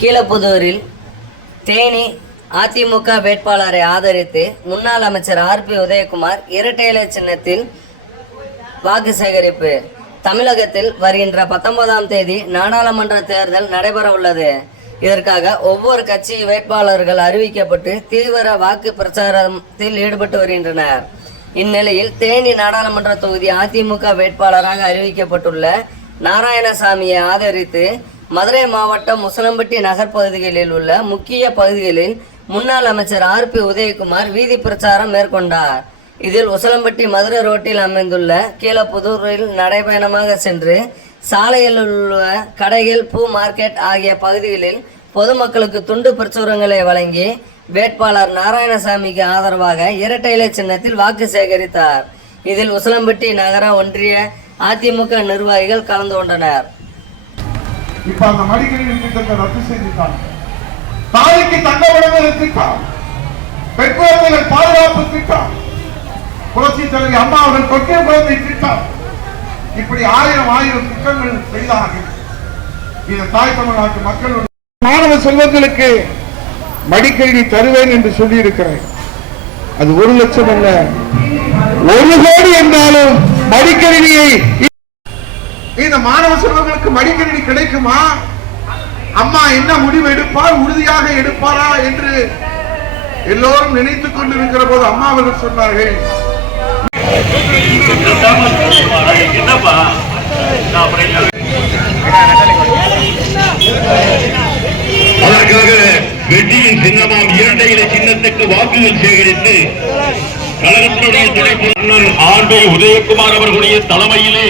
கீழப்புதூரில் தேனி அதிமுக வேட்பாளரை ஆதரித்து முன்னாள் அமைச்சர் ஆர் பி உதயகுமார் இரட்டையலை சின்னத்தில் வாக்கு சேகரிப்பு. தமிழகத்தில் வருகின்ற பத்தொன்பதாம் தேதி நாடாளுமன்ற தேர்தல் நடைபெற உள்ளது. இதற்காக ஒவ்வொரு கட்சி வேட்பாளர்கள் அறிவிக்கப்பட்டு தீவிர வாக்கு பிரச்சாரத்தில் ஈடுபட்டு வருகின்றனர். இந்நிலையில் தேனி நாடாளுமன்ற தொகுதி அதிமுக வேட்பாளராக அறிவிக்கப்பட்டுள்ள நாராயணசாமியை ஆதரித்து மதுரை மாவட்டம் முசலம்பட்டி நகர் பகுதிகளில் உள்ள முக்கிய பகுதிகளில் முன்னாள் அமைச்சர் ஆர் பி உதயகுமார் வீதி பிரச்சாரம் மேற்கொண்டார். இதில் உசலம்பட்டி மதுரை ரோட்டில் அமைந்துள்ள கீழப்புதூரில் நடைபயணமாக சென்று சாலையில் உள்ள கடைகள் பூ மார்க்கெட் ஆகிய பகுதிகளில் பொதுமக்களுக்கு துண்டு பிரச்சுரங்களை வழங்கி வேட்பாளர் நாராயணசாமிக்கு ஆதரவாக இரட்டை இலை சின்னத்தில் வாக்கு சேகரித்தார். இதில் உசலம்பட்டி நகர ஒன்றிய அதிமுக நிர்வாகிகள் கலந்து கொண்டனர். இப்ப அந்த மடிக்கணினி திட்டத்தை ரத்து செஞ்சுட்டாங்க தாலிக்கு தங்க விடுதலை திட்டம் பெண் குழந்தைகள் பாதுகாப்பு திட்டம் புரட்சி தலைவி அம்மா அவர்கள் தொட்டிய குழந்தை திட்டம் இப்படி ஆயிரம் ஆயிரம் திட்டங்கள் செய்தார்கள். இந்த தாய் தமிழ்நாட்டு மக்கள் மாணவ செல்வங்களுக்கு மடிக்கணினி தருவேன் என்று சொல்லி இருக்கிறேன் அது ஒரு லட்சம் அல்ல. ஒரு கோடி என்றாலும் மடிக்கணினியை இந்த மாணவ செல்வ செல்வங்களுக்கு மடிக்கணினி கிடைக்குமா? அம்மா என்ன முடிவு எடுப்பார் உறுதியாக எடுப்பாரா என்று எல்லோரும் நினைத்துக் கொண்டிருக்கிற போது அம்மா அவர்கள் சொன்னார்கள் என்னப்பா அதற்காக வெற்றியின் சின்னமாம் இரட்டை இலை சின்னத்துக்கு வாக்குகள் சேகரித்து கழகத்தினுடைய துணை பொருளாளர் ஆர்பி உதயகுமார் அவர்களுடைய தலைமையிலே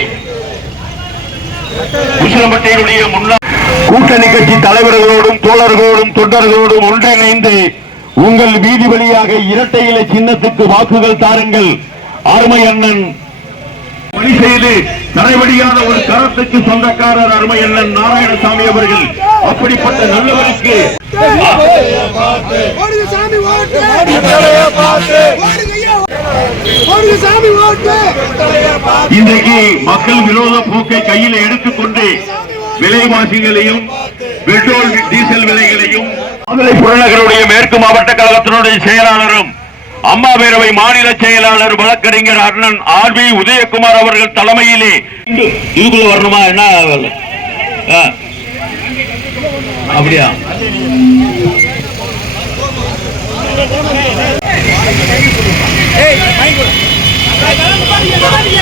உசிலம்பட்டையினுடைய முன்னாள் கூட்டணி கட்சி தலைவர்களோடும் தோழர்களோடும் தொண்டர்களோடும் ஒன்றிணைந்து உங்கள் வீதி வழியாக இரட்டை இலை சின்னத்துக்கு வாக்குகள் தாருங்கள். அருமை அண்ணன். பணி செய்து தடைபடியாத ஒரு கரத்துக்கு சொந்தக்காரர் அருமை அண்ணன் நாராயணசாமி அவர்கள். அப்படிப்பட்ட நல்லவருக்கு இன்றைக்கு மக்கள் விரோத போக்கை கையில் எடுத்துக்கொண்டு விலைவாசிகளையும் பெட்ரோல் டீசல் விலைகளையும் மதுரை புறநகருடைய மேற்கு மாவட்ட கழகத்தினுடைய செயலாளரும் அம்மா பேரவை மாநில செயலாளர் வழக்கறிஞர் அண்ணன் ஆர் பி உதயகுமார் அவர்கள் தலைமையிலே இதுக்குள்ள வரணுமா? என்ன அப்படியா?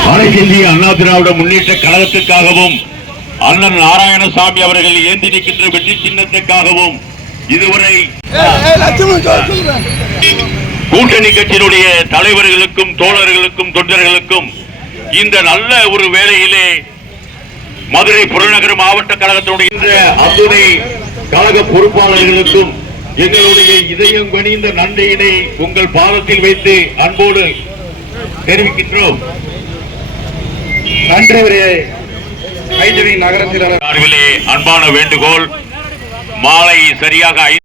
அனைத்து இந்திய அண்ணா திராவிட முன்னேற்ற கழகத்துக்காகவும் அண்ணன் நாராயணசாமி அவர்கள் ஏந்தி நிற்கின்ற வெற்றி சின்னத்துக்காகவும் இதுவரை கூட்டணி கட்சியினுடைய தலைவர்களுக்கும் தோழர்களுக்கும் தொண்டர்களுக்கும் இந்த நல்ல ஒரு வேளையிலே மதுரை புறநகர் மாவட்ட கழகத்தினுடைய இந்த அத்துணை கழக பொறுப்பாளர்களுக்கும் எங்களுடைய இதயம் கனிந்த நன்றியினை உங்கள் பாதத்தில் வைத்து அன்போடு தெரிவிக்கின்றோம். நன்றி நகரத்தில் அன்பான வேண்டுகோள் மாலை சரியாக